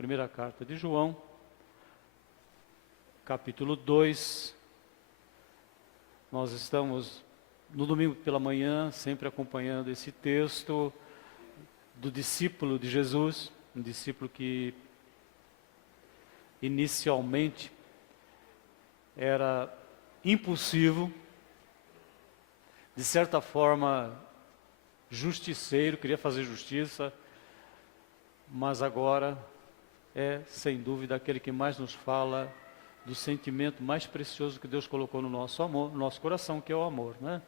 Primeira carta de João, capítulo 2. Nós estamos no domingo pela manhã, sempre acompanhando esse texto do discípulo de Jesus, um discípulo que inicialmente era impulsivo, de certa forma justiceiro, queria fazer justiça, mas agora é, sem dúvida, aquele que mais nos fala do sentimento mais precioso que Deus colocou no nosso amor, no nosso coração, que é o amor, né?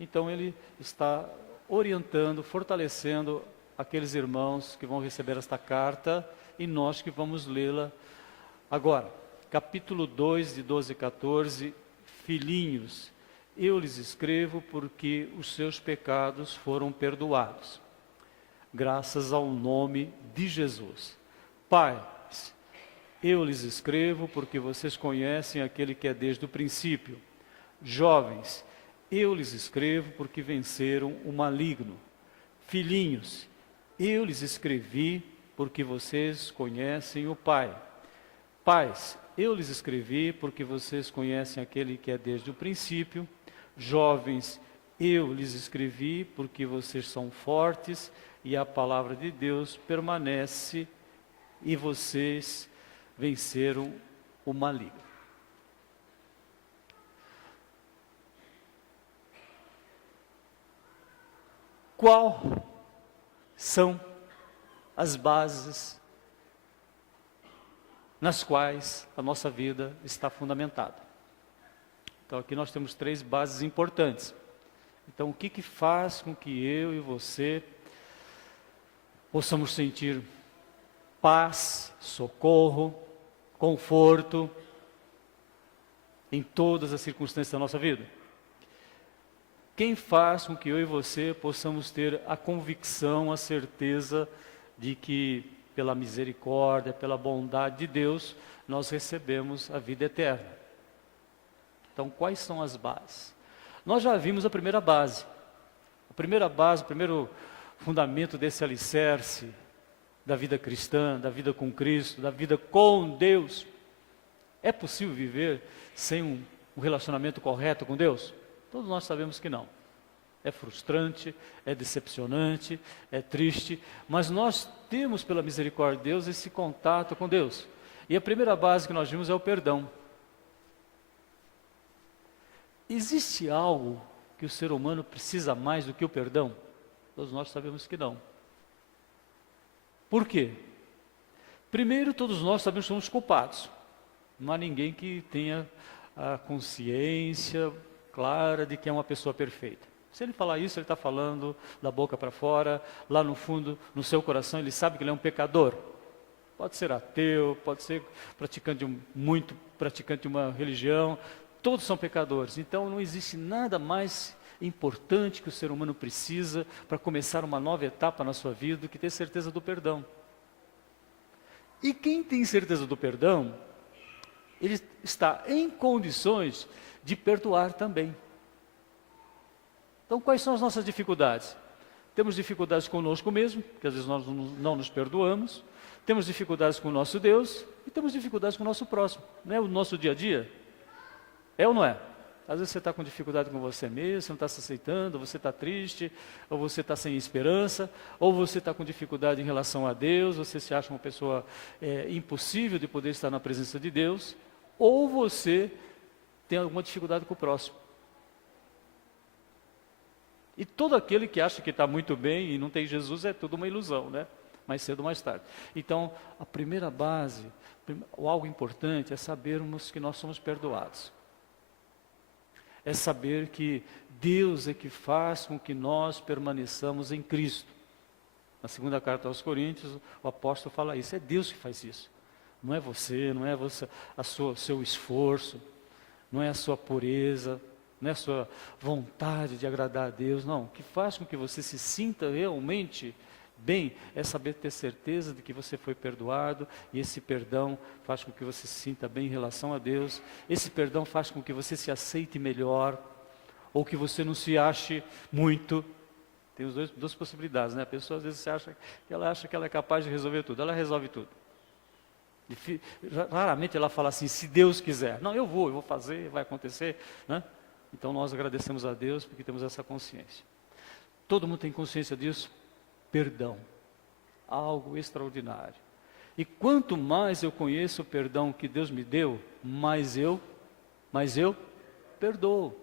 Então ele está orientando, fortalecendo aqueles irmãos que vão receber esta carta e nós que vamos lê-la agora. Capítulo 2, de 12 a 14, filhinhos, eu lhes escrevo porque os seus pecados foram perdoados, graças ao nome de Jesus. Pais, eu lhes escrevo porque vocês conhecem aquele que é desde o princípio. Jovens, eu lhes escrevo porque venceram o maligno. Filhinhos, eu lhes escrevi porque vocês conhecem o Pai. Pais, eu lhes escrevi porque vocês conhecem aquele que é desde o princípio. Jovens, eu lhes escrevi porque vocês são fortes e a palavra de Deus permanece e vocês venceram o maligno. Qual são as bases nas quais a nossa vida está fundamentada? Então aqui nós temos 3 bases importantes. Então o que faz com que eu e você possamos sentir paz, socorro, conforto em todas as circunstâncias da nossa vida? Quem faz com que eu e você possamos ter a convicção, a certeza de que pela misericórdia, pela bondade de Deus, nós recebemos a vida eterna? Então, quais são as bases? Nós já vimos a primeira base. A primeira base, o primeiro fundamento desse alicerce da vida cristã, da vida com Cristo, da vida com Deus. É possível viver sem um relacionamento correto com Deus? Todos nós sabemos que não. É frustrante, é decepcionante, é triste, mas nós temos pela misericórdia de Deus esse contato com Deus. E a primeira base que nós vimos é o perdão. Existe algo que o ser humano precisa mais do que o perdão? Todos nós sabemos que não. Por quê? Primeiro, todos nós sabemos que somos culpados. Não há ninguém que tenha a consciência clara de que é uma pessoa perfeita. Se ele falar isso, ele está falando da boca para fora, lá no fundo, no seu coração, ele sabe que ele é um pecador. Pode ser ateu, pode ser muito praticante de uma religião, todos são pecadores. Então não existe nada mais importante que o ser humano precisa para começar uma nova etapa na sua vida do que ter certeza do perdão. E quem tem certeza do perdão, ele está em condições de perdoar também. Então quais são as nossas dificuldades? Temos dificuldades conosco mesmo, porque às vezes nós não nos perdoamos. Temos dificuldades com o nosso Deus e temos dificuldades com o nosso próximo. Não é o nosso dia a dia? É ou não é? Às vezes você está com dificuldade com você mesmo, você não está se aceitando, você está triste, ou você está sem esperança, ou você está com dificuldade em relação a Deus, você se acha uma pessoa impossível de poder estar na presença de Deus, ou você tem alguma dificuldade com o próximo. E todo aquele que acha que está muito bem e não tem Jesus é tudo uma ilusão, né? Mais cedo ou mais tarde. Então, a primeira base, algo importante é sabermos que nós somos perdoados. É saber que Deus é que faz com que nós permaneçamos em Cristo. Na segunda carta aos Coríntios, o apóstolo fala isso. É Deus que faz isso. Não é você, não é seu esforço, não é a sua pureza, não é a sua vontade de agradar a Deus. Não, o que faz com que você se sinta realmente bem é saber ter certeza de que você foi perdoado, e esse perdão faz com que você se sinta bem em relação a Deus. Esse perdão faz com que você se aceite melhor, ou que você não se ache muito. Tem duas possibilidades, né? A pessoa às vezes acha que ela é capaz de resolver tudo, ela resolve tudo. Raramente ela fala assim, se Deus quiser. Não, eu vou fazer, vai acontecer, né? Então nós agradecemos a Deus porque temos essa consciência. Todo mundo tem consciência disso? Perdão. Algo extraordinário. E quanto mais eu conheço o perdão que Deus me deu, mais eu perdoo.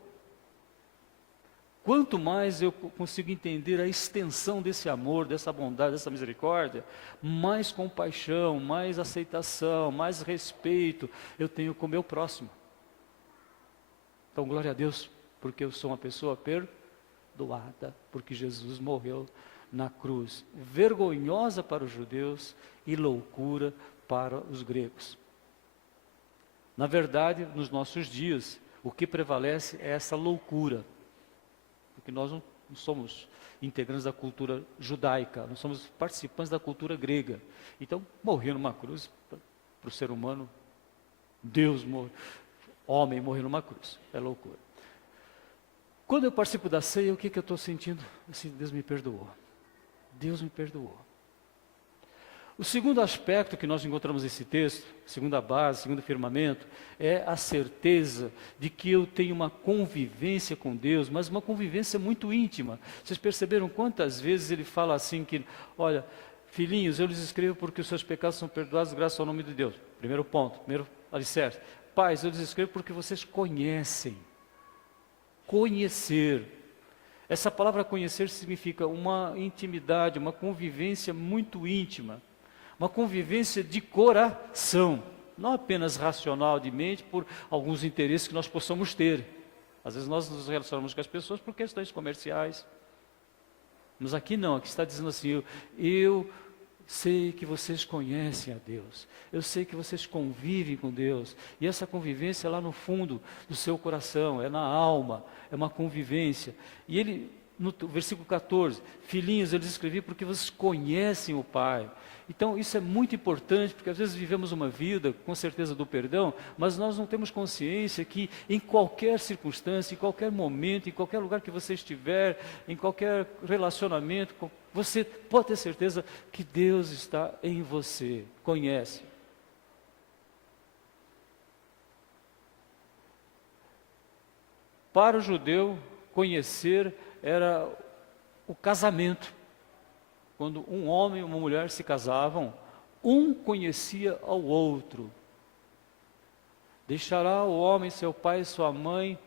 Quanto mais eu consigo entender a extensão desse amor, dessa bondade, dessa misericórdia, mais compaixão, mais aceitação, mais respeito eu tenho com o meu próximo. Então, glória a Deus, porque eu sou uma pessoa perdoada, porque Jesus morreu na cruz, vergonhosa para os judeus e loucura para os gregos. Na verdade, nos nossos dias, o que prevalece é essa loucura. Porque nós não somos integrantes da cultura judaica, nós somos participantes da cultura grega. Então, morrer numa cruz, para o ser humano, homem morrer numa cruz, é loucura. Quando eu participo da ceia, o que eu estou sentindo? Assim, Deus me perdoou. Deus me perdoou. O segundo aspecto que nós encontramos nesse texto, segunda base, segundo firmamento, é a certeza de que eu tenho uma convivência com Deus, mas uma convivência muito íntima. Vocês perceberam quantas vezes ele fala assim que, olha, filhinhos, eu lhes escrevo porque os seus pecados são perdoados graças ao nome de Deus. Primeiro ponto, primeiro alicerce. Pais, eu lhes escrevo porque vocês conhecem. Conhecer. Essa palavra conhecer significa uma intimidade, uma convivência muito íntima. Uma convivência de coração, não apenas racional de mente, por alguns interesses que nós possamos ter. Às vezes nós nos relacionamos com as pessoas por questões comerciais. Mas aqui não, aqui está dizendo assim, eu sei que vocês conhecem a Deus, eu sei que vocês convivem com Deus, e essa convivência é lá no fundo do seu coração, é na alma, é uma convivência. E ele, no versículo 14, filhinhos, eu lhes escrevi porque vocês conhecem o Pai. Então isso é muito importante, porque às vezes vivemos uma vida, com certeza do perdão, mas nós não temos consciência que em qualquer circunstância, em qualquer momento, em qualquer lugar que você estiver, em qualquer relacionamento, você pode ter certeza que Deus está em você, conhece. Para o judeu, conhecer era o casamento. Quando um homem e uma mulher se casavam, um conhecia ao outro. Deixará o homem seu pai e sua mãe,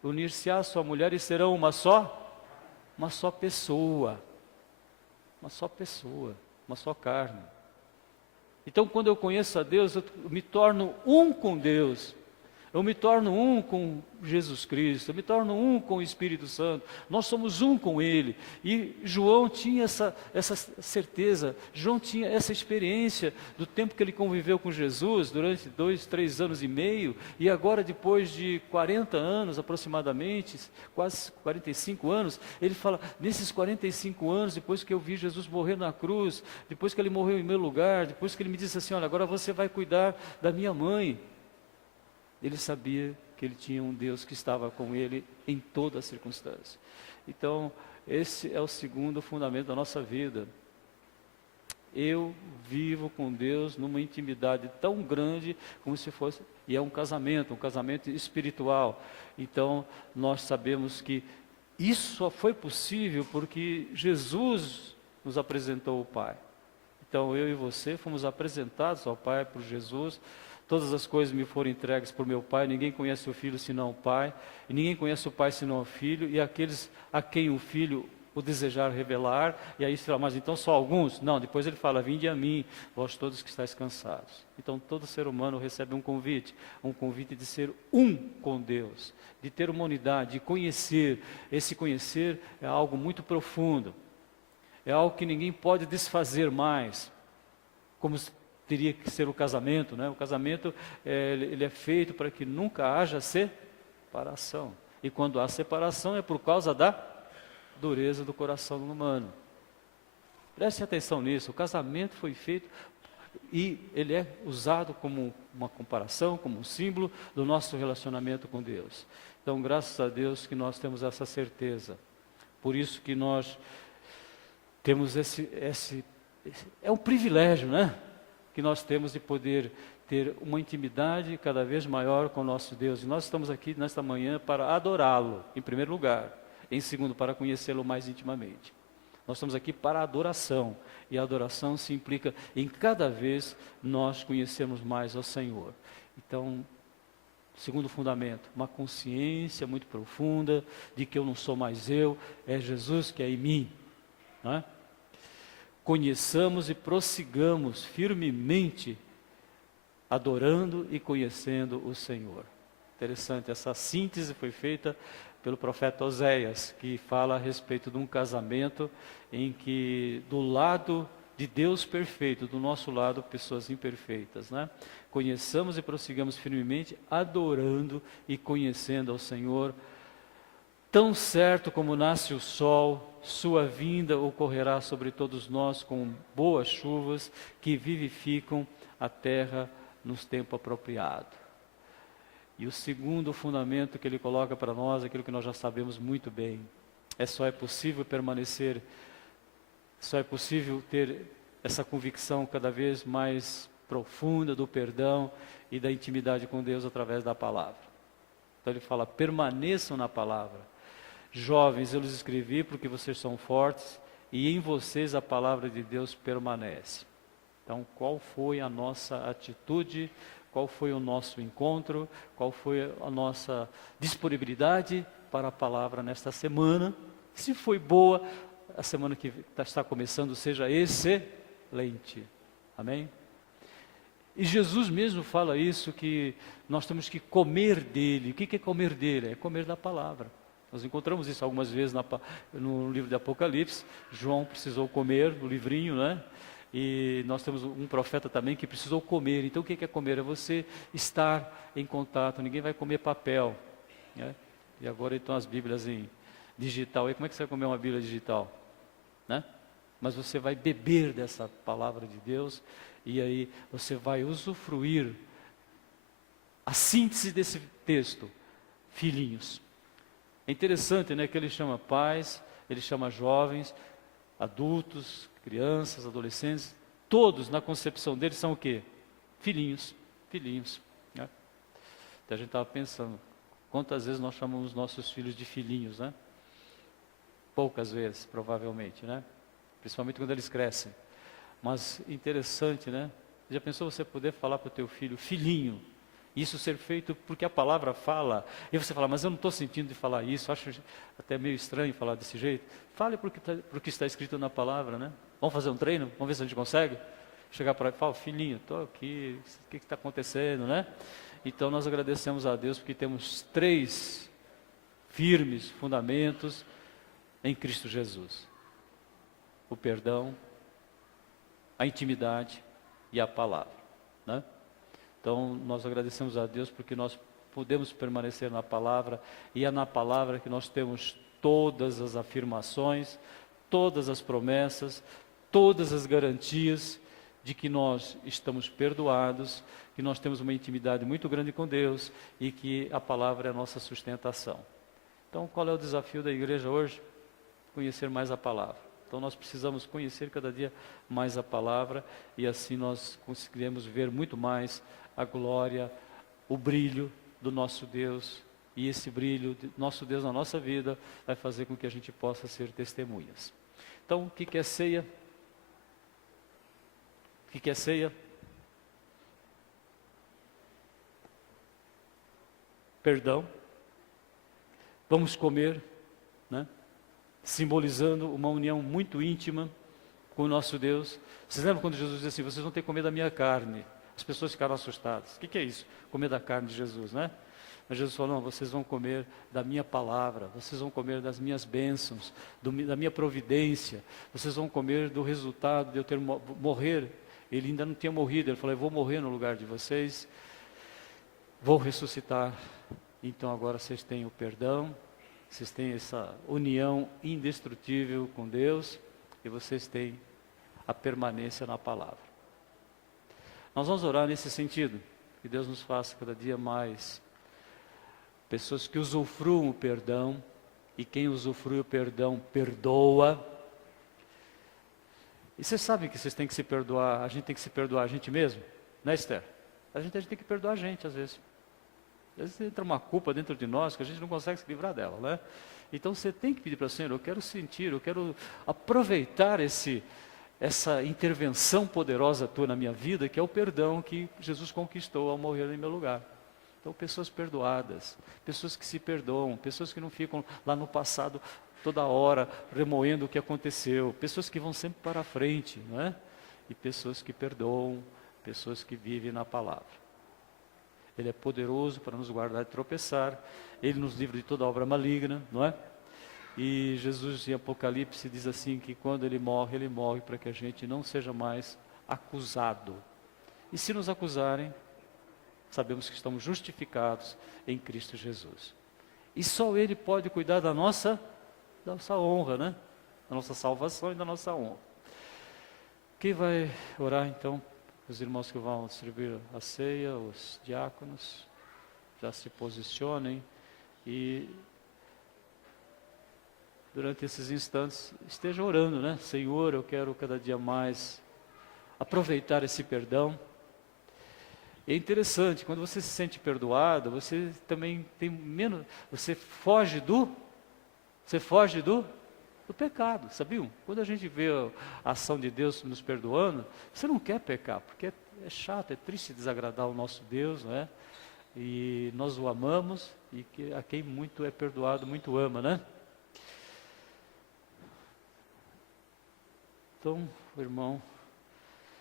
unir-se-á a sua mulher e serão uma só pessoa. Uma só pessoa, uma só carne. Então, quando eu conheço a Deus, eu me torno um com Deus. Eu me torno um com Jesus Cristo, eu me torno um com o Espírito Santo, nós somos um com Ele. E João tinha essa certeza, João tinha essa experiência do tempo que ele conviveu com Jesus, durante 2, 3 anos e meio, e agora depois de 40 anos aproximadamente, quase 45 anos, ele fala, nesses 45 anos, depois que eu vi Jesus morrer na cruz, depois que ele morreu em meu lugar, depois que ele me disse assim, olha, agora você vai cuidar da minha mãe, ele sabia que ele tinha um Deus que estava com ele em toda a circunstância. Então, esse é o segundo fundamento da nossa vida. Eu vivo com Deus numa intimidade tão grande como se fosse, e é um casamento espiritual. Então, nós sabemos que isso só foi possível porque Jesus nos apresentou o Pai. Então, eu e você fomos apresentados ao Pai por Jesus. Todas as coisas me foram entregues por meu Pai, ninguém conhece o Filho senão o Pai, e ninguém conhece o Pai senão o Filho, e aqueles a quem o Filho o desejar revelar, e aí você fala, mas então só alguns? Não, depois ele fala, vinde a mim, vós todos que estáis cansados. Então todo ser humano recebe um convite de ser um com Deus, de ter uma unidade, de conhecer. Esse conhecer é algo muito profundo, é algo que ninguém pode desfazer mais, como teria que ser o casamento, né? O casamento, ele é feito para que nunca haja separação. E quando há separação é por causa da dureza do coração humano. Preste atenção nisso, o casamento foi feito e ele é usado como uma comparação, como um símbolo do nosso relacionamento com Deus. Então, graças a Deus que nós temos essa certeza. Por isso que nós temos esse é um privilégio, né? que nós temos de poder ter uma intimidade cada vez maior com o nosso Deus. E nós estamos aqui nesta manhã para adorá-lo, em primeiro lugar. Em segundo, para conhecê-lo mais intimamente. Nós estamos aqui para a adoração. E a adoração se implica em cada vez nós conhecermos mais ao Senhor. Então, segundo fundamento, uma consciência muito profunda de que eu não sou mais eu, é Jesus que é em mim. Não é? Conheçamos e prossigamos firmemente adorando e conhecendo o Senhor. Interessante, essa síntese foi feita pelo profeta Oséias, que fala a respeito de um casamento em que do lado de Deus perfeito, do nosso lado pessoas imperfeitas, né? Conheçamos e prossigamos firmemente adorando e conhecendo ao Senhor. Tão certo como nasce o sol, sua vinda ocorrerá sobre todos nós com boas chuvas que vivificam a terra nos tempos apropriados. E o segundo fundamento que ele coloca para nós, aquilo que nós já sabemos muito bem, só é possível permanecer, só é possível ter essa convicção cada vez mais profunda do perdão e da intimidade com Deus através da palavra. Então ele fala, permaneçam na palavra. Jovens, eu lhes escrevi porque vocês são fortes e em vocês a palavra de Deus permanece. Então, qual foi a nossa atitude, qual foi o nosso encontro, qual foi a nossa disponibilidade para a palavra nesta semana? Se foi boa, a semana que está começando seja excelente. Amém? E Jesus mesmo fala isso, que nós temos que comer dele. O que é comer dele? É comer da palavra. Nós encontramos isso algumas vezes no livro de Apocalipse. João precisou comer o livrinho, né? E nós temos um profeta também que precisou comer. Então o que é comer? É você estar em contato. Ninguém vai comer papel, né? E agora então as Bíblias em digital. E como é que você vai comer uma Bíblia digital? Né? Mas você vai beber dessa palavra de Deus. E aí você vai usufruir a síntese desse texto. Filhinhos. É interessante, né, que ele chama pais, ele chama jovens, adultos, crianças, adolescentes, todos na concepção deles são o quê? Filhinhos, filhinhos. Né? Então a gente estava pensando, quantas vezes nós chamamos nossos filhos de filhinhos, né? Poucas vezes, provavelmente, né? Principalmente quando eles crescem. Mas interessante, né? Já pensou você poder falar para o teu filho, filhinho? Isso ser feito porque a palavra fala. E você fala, mas eu não estou sentindo de falar isso, acho até meio estranho falar desse jeito. Fale porque está escrito na palavra, né? Vamos fazer um treino? Vamos ver se a gente consegue? Chegar para ele e falar, filhinho, estou aqui, o que está acontecendo, né? Então nós agradecemos a Deus porque temos 3 firmes fundamentos em Cristo Jesus. O perdão, a intimidade e a palavra, né? Então, nós agradecemos a Deus porque nós podemos permanecer na palavra, e é na palavra que nós temos todas as afirmações, todas as promessas, todas as garantias de que nós estamos perdoados, que nós temos uma intimidade muito grande com Deus e que a palavra é a nossa sustentação. Então, qual é o desafio da igreja hoje? Conhecer mais a palavra. Então nós precisamos conhecer cada dia mais a palavra e assim nós conseguiremos ver muito mais a glória, o brilho do nosso Deus. E esse brilho do nosso Deus na nossa vida vai fazer com que a gente possa ser testemunhas. Então, o que é ceia? O que é ceia? Perdão. Vamos comer, né? Simbolizando uma união muito íntima com o nosso Deus. Vocês lembram quando Jesus disse assim, vocês vão ter que comer da minha carne? As pessoas ficaram assustadas. O que é isso? Comer da carne de Jesus, né? Mas Jesus falou, não, vocês vão comer da minha palavra, vocês vão comer das minhas bênçãos, da minha providência, vocês vão comer do resultado de eu ter morrer. Ele ainda não tinha morrido, ele falou, eu vou morrer no lugar de vocês, vou ressuscitar. Então agora vocês têm o perdão, vocês têm essa união indestrutível com Deus e vocês têm a permanência na palavra. Nós vamos orar nesse sentido, que Deus nos faça cada dia mais pessoas que usufruam o perdão, e quem usufrui o perdão perdoa, E vocês sabem que vocês têm que se perdoar, a gente tem que se perdoar a gente mesmo, né, Esther? A gente tem que perdoar a gente às vezes. Às vezes entra uma culpa dentro de nós que a gente não consegue se livrar dela, né? Então você tem que pedir para o Senhor, eu quero sentir, eu quero aproveitar essa intervenção poderosa tua na minha vida, que é o perdão que Jesus conquistou ao morrer em meu lugar. Então, pessoas perdoadas, pessoas que se perdoam, pessoas que não ficam lá no passado toda hora remoendo o que aconteceu, pessoas que vão sempre para a frente, não é? E pessoas que perdoam, pessoas que vivem na palavra. Ele é poderoso para nos guardar de tropeçar, Ele nos livra de toda obra maligna, não é? E Jesus em Apocalipse diz assim, que quando Ele morre para que a gente não seja mais acusado. E se nos acusarem, sabemos que estamos justificados em Cristo Jesus. E só Ele pode cuidar da nossa honra, né? Da nossa salvação e da nossa honra. Quem vai orar então? Os irmãos que vão distribuir a ceia, os diáconos, já se posicionem e durante esses instantes esteja orando, né? Senhor, eu quero cada dia mais aproveitar esse perdão. É interessante, quando você se sente perdoado, você também tem menos, você foge do pecado, sabiam? Quando a gente vê a ação de Deus nos perdoando, você não quer pecar, porque é chato, é triste desagradar o nosso Deus, não é? E nós o amamos, e a quem muito é perdoado, muito ama, né? Então, o irmão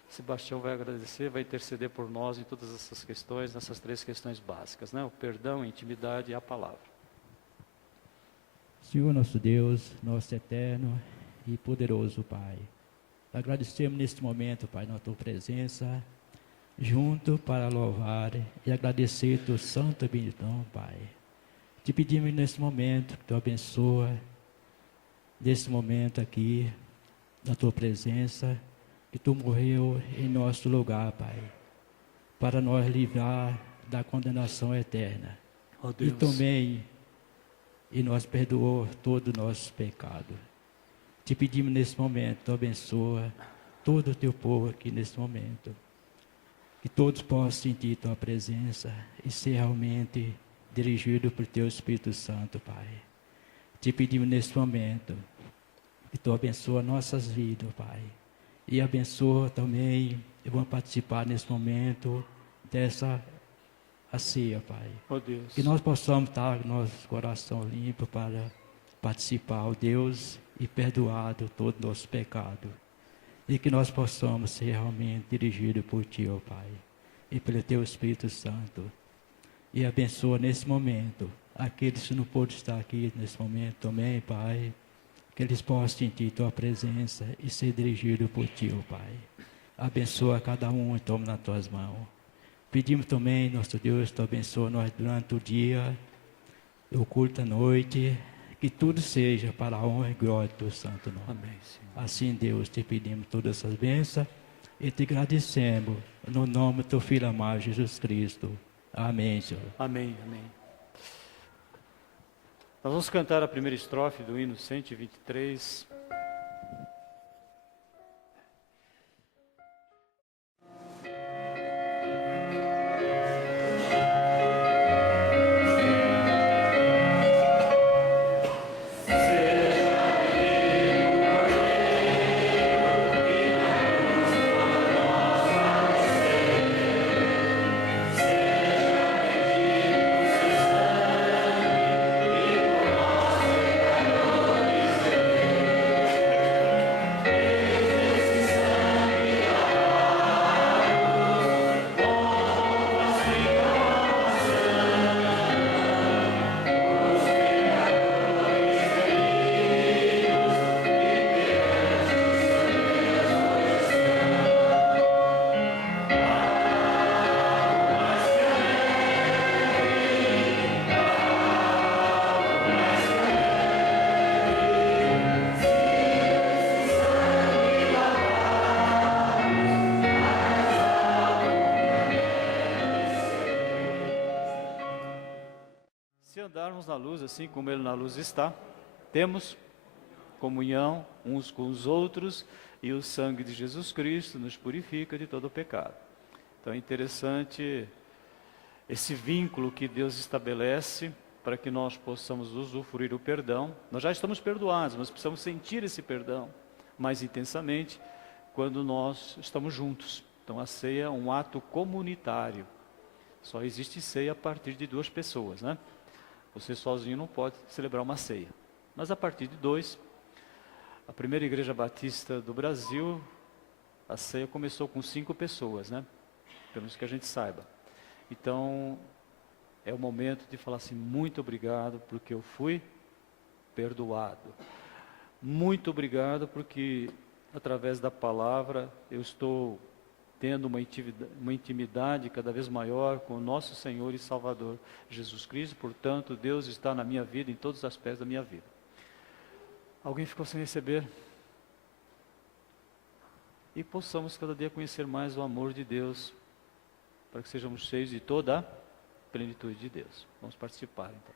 Sebastião vai agradecer, vai interceder por nós em todas essas questões, nessas 3 questões básicas, né? O perdão, a intimidade e a palavra. Senhor nosso Deus, nosso eterno e poderoso Pai, agradecemos neste momento, Pai, na Tua presença, junto para louvar e agradecer Teu santo e bendito nome, Pai. Te pedimos neste momento que Tu abençoa, neste momento aqui, na Tua presença, que Tu morreu em nosso lugar, Pai, para nos livrar da condenação eterna. Oh, Deus. E também e nos perdoou todo o nosso pecado. Te pedimos nesse momento, Tu abençoa todo o Teu povo aqui nesse momento. Que todos possam sentir Tua presença e ser realmente dirigido por Teu Espírito Santo, Pai. Te pedimos nesse momento que Tu abençoa nossas vidas, Pai. E abençoa também, e vamos participar nesse momento dessa a ceia, Pai. Oh, Deus. Que nós possamos estar com nosso coração limpo para participar, ó Deus, e perdoado todo o nosso pecado. E que nós possamos ser realmente dirigidos por Ti, ó Pai, e pelo Teu Espírito Santo. E abençoa nesse momento aqueles que não pôde estar aqui nesse momento também, Pai, que eles possam sentir Tua presença e ser dirigidos por Ti, ó Pai. Abençoa cada um e toma nas Tuas mãos. Pedimos também, nosso Deus, Tu abençoa nós durante o dia, o culto à noite, que tudo seja para a honra e glória do Teu santo nome. Amém, Senhor. Assim, Deus, Te pedimos todas essas bênçãos e Te agradecemos no nome do Teu Filho amado, Jesus Cristo. Amém, Senhor. Amém, amém. Nós vamos cantar a primeira estrofe do hino 123. Se andarmos na luz, assim como Ele na luz está, temos comunhão uns com os outros, e o sangue de Jesus Cristo nos purifica de todo o pecado. Então é interessante esse vínculo que Deus estabelece para que nós possamos usufruir o perdão. Nós já estamos perdoados, mas precisamos sentir esse perdão mais intensamente quando nós estamos juntos. Então a ceia é um ato comunitário. Só existe ceia a partir de 2 pessoas, né? Você sozinho não pode celebrar uma ceia. Mas a partir de 2, a primeira igreja batista do Brasil, a ceia começou com 5 pessoas, né? Pelo menos que a gente saiba. Então, é o momento de falar assim, muito obrigado porque eu fui perdoado. Muito obrigado porque, através da palavra, eu estou tendo uma intimidade cada vez maior com o nosso Senhor e Salvador Jesus Cristo. Portanto, Deus está na minha vida, em todos os aspectos da minha vida. Alguém ficou sem receber? E possamos cada dia conhecer mais o amor de Deus, para que sejamos cheios de toda a plenitude de Deus. Vamos participar então.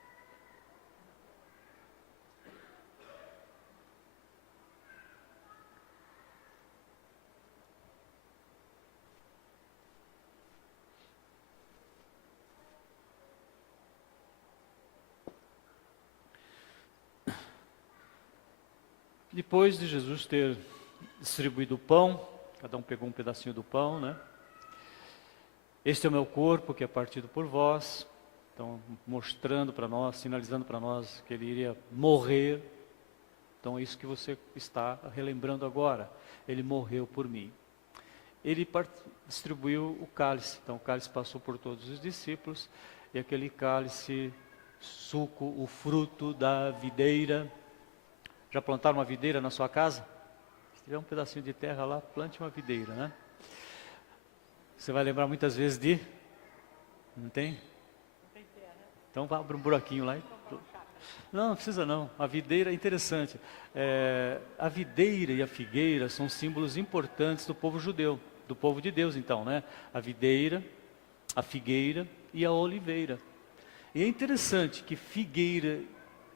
Depois de Jesus ter distribuído o pão, cada um pegou um pedacinho do pão, né? Este é o meu corpo que é partido por vós. Então, mostrando para nós, sinalizando para nós que ele iria morrer. Então, é isso que você está relembrando agora. Ele morreu por mim. Ele distribuiu o cálice. Então, o cálice passou por todos os discípulos. E aquele cálice, suco, o fruto da videira. Já plantaram uma videira na sua casa? Se tiver um pedacinho de terra lá, plante uma videira, né? Você vai lembrar muitas vezes de... Não tem? Não tem terra. Então abre um buraquinho lá e... Não precisa não. A videira é interessante. A videira e a figueira são símbolos importantes do povo judeu, do povo de Deus então, né? A videira, a figueira e a oliveira. E é interessante que figueira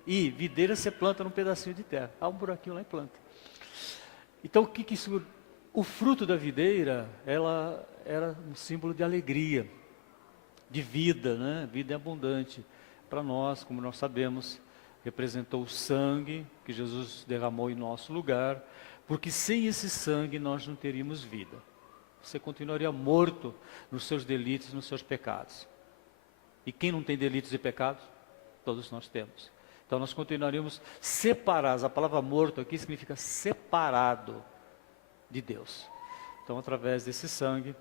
e videira você planta num pedacinho de terra. Há um buraquinho lá e planta. Então o que isso... O fruto da videira, ela era um símbolo de alegria, de vida, né? Vida abundante. Para nós, como nós sabemos, representou o sangue que Jesus derramou em nosso lugar, porque sem esse sangue nós não teríamos vida. Você continuaria morto nos seus delitos, nos seus pecados. E quem não tem delitos e pecados? Todos nós temos. Então nós continuaríamos separados. A palavra morto aqui significa separado de Deus. Então, através desse sangue,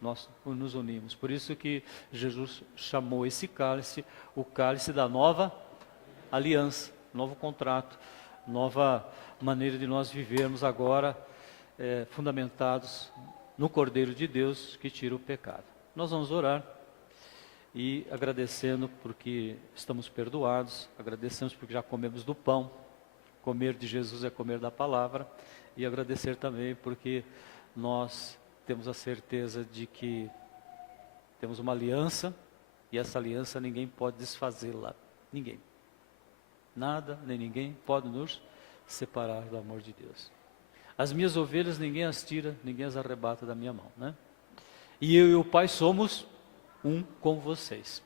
nós nos unimos. Por isso que Jesus chamou esse cálice, o cálice da nova aliança, novo contrato, nova maneira de nós vivermos agora, fundamentados no Cordeiro de Deus que tira o pecado. Nós vamos orar e agradecendo porque estamos perdoados, agradecemos porque já comemos do pão, comer de Jesus é comer da palavra, e agradecer também porque nós temos a certeza de que temos uma aliança, e essa aliança ninguém pode desfazê-la, ninguém. Nada, nem ninguém pode nos separar do amor de Deus. As minhas ovelhas ninguém as tira, ninguém as arrebata da minha mão, né? E eu e o Pai somos um com vocês.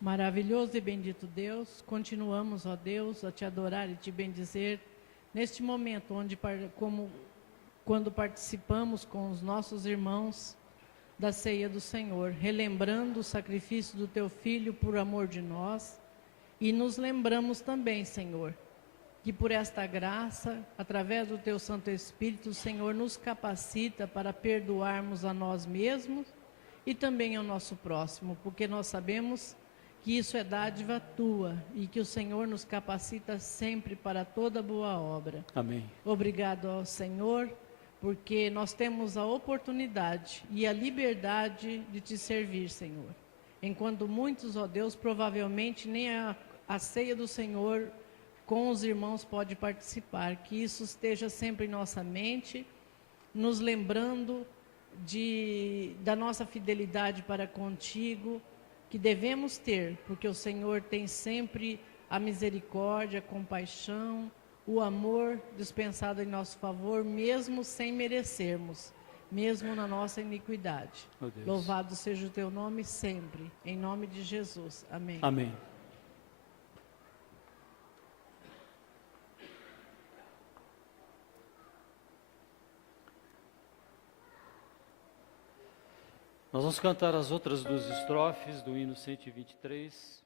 Maravilhoso e bendito Deus, continuamos, ó Deus, a te adorar e te bendizer neste momento quando participamos com os nossos irmãos da ceia do Senhor, relembrando o sacrifício do teu Filho por amor de nós, e nos lembramos também, Senhor, que por esta graça, através do teu Santo Espírito, o Senhor nos capacita para perdoarmos a nós mesmos e também ao nosso próximo, porque nós sabemos que isso é dádiva tua e que o Senhor nos capacita sempre para toda boa obra. Amém. Obrigado ao Senhor, porque nós temos a oportunidade e a liberdade de te servir, Senhor. Enquanto muitos, ó Deus, provavelmente nem a ceia do Senhor com os irmãos pode participar. Que isso esteja sempre em nossa mente, nos lembrando da nossa fidelidade para contigo, que devemos ter, porque o Senhor tem sempre a misericórdia, a compaixão, o amor dispensado em nosso favor, mesmo sem merecermos, mesmo na nossa iniquidade. Oh, Deus. Louvado seja o teu nome sempre, em nome de Jesus. Amém. Amém. Nós vamos cantar as outras duas estrofes do hino 123.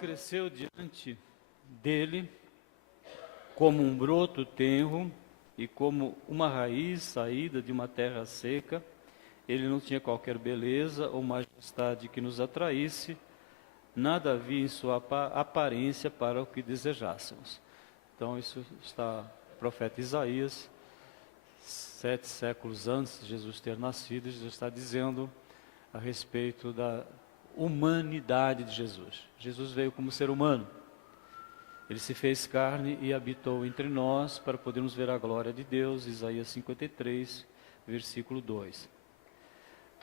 Cresceu diante dele como um broto tenro e como uma raiz saída de uma terra seca. Ele não tinha qualquer beleza ou majestade que nos atraísse, nada havia em sua aparência para o que desejássemos. Então isso está no profeta Isaías, 7 séculos antes de Jesus ter nascido. Jesus está dizendo a respeito da humanidade de Jesus. Jesus veio como ser humano. Ele se fez carne e habitou entre nós para podermos ver a glória de Deus. Isaías 53, versículo 2.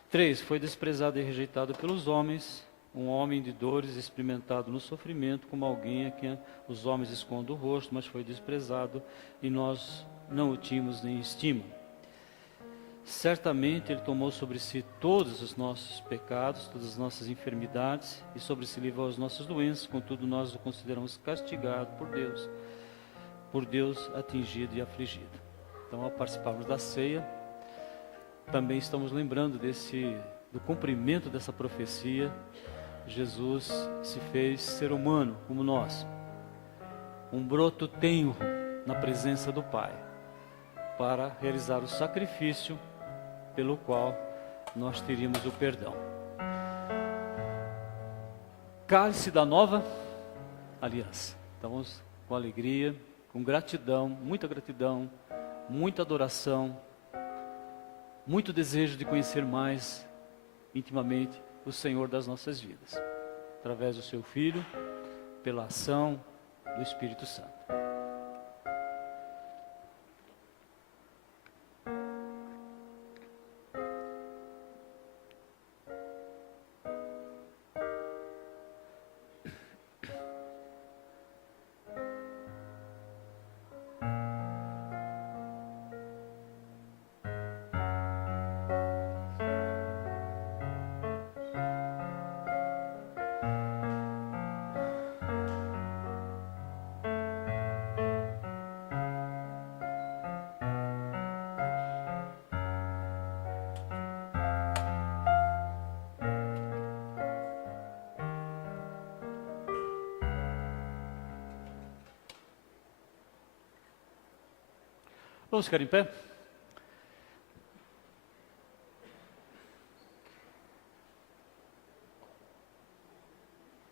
3. Foi desprezado e rejeitado pelos homens, um homem de dores, experimentado no sofrimento, como alguém a quem os homens escondem o rosto, mas foi desprezado e nós não o tínhamos nem estima. Certamente Ele tomou sobre si todos os nossos pecados, todas as nossas enfermidades, e sobre si levou as nossas doenças. Contudo, nós o consideramos castigado por Deus atingido e afligido. Então, ao participarmos da ceia, também estamos lembrando do cumprimento dessa profecia. Jesus se fez ser humano como nós, um broto tenro na presença do Pai, para realizar o sacrifício pelo qual nós teríamos o perdão. Cálice da nova aliança. Estamos com alegria, com gratidão, muita adoração, muito desejo de conhecer mais intimamente o Senhor das nossas vidas, através do seu Filho, pela ação do Espírito Santo. Vamos ficar em pé?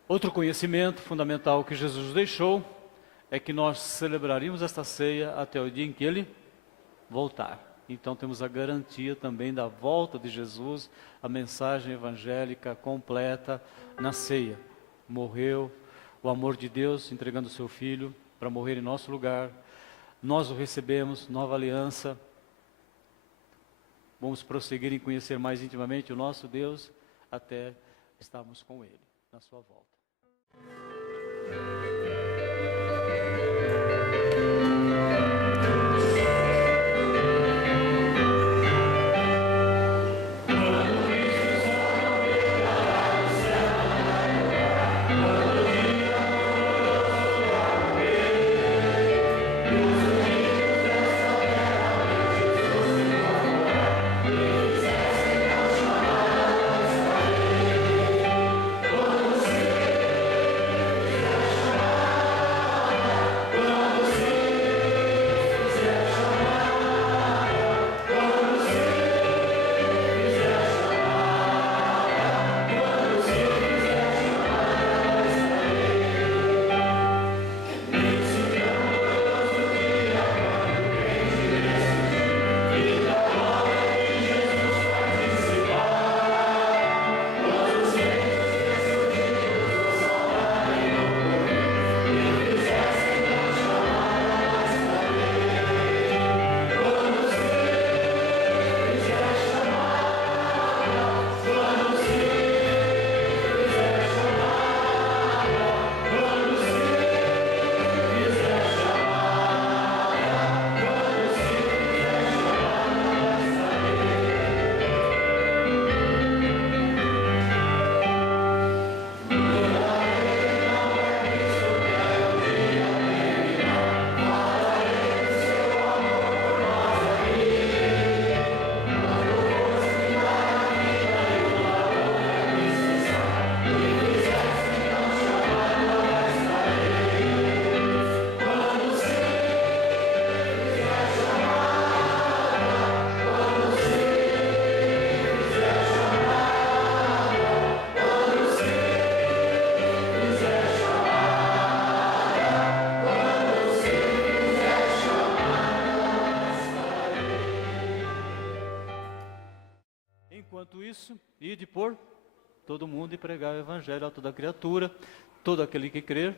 Outro conhecimento fundamental que Jesus nos deixou é que nós celebraríamos esta ceia até o dia em que Ele voltar. Então temos a garantia também da volta de Jesus, a mensagem evangélica completa na ceia. Morreu, o amor de Deus entregando o seu Filho para morrer em nosso lugar. Nós o recebemos, nova aliança. Vamos prosseguir em conhecer mais intimamente o nosso Deus até estarmos com Ele na sua volta. Enquanto isso, ide por todo mundo e pregar o evangelho a toda criatura. Todo aquele que crer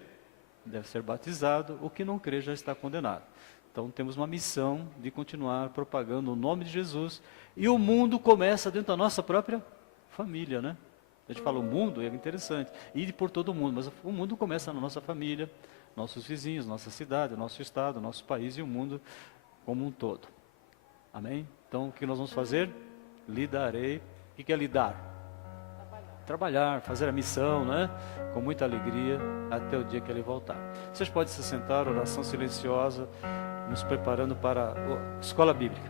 deve ser batizado, o que não crer já está condenado. Então temos uma missão de continuar propagando o nome de Jesus, e o mundo começa dentro da nossa própria família, né? A gente fala o mundo, é interessante, ide por todo mundo, mas o mundo começa na nossa família, nossos vizinhos, nossa cidade, nosso estado, nosso país e o mundo como um todo. Amém? Então o que nós vamos fazer? Lidarei. O que é lidar? Trabalhar, fazer a missão, né? Com muita alegria, até o dia que Ele voltar. Vocês podem se sentar, oração silenciosa, nos preparando para a escola bíblica.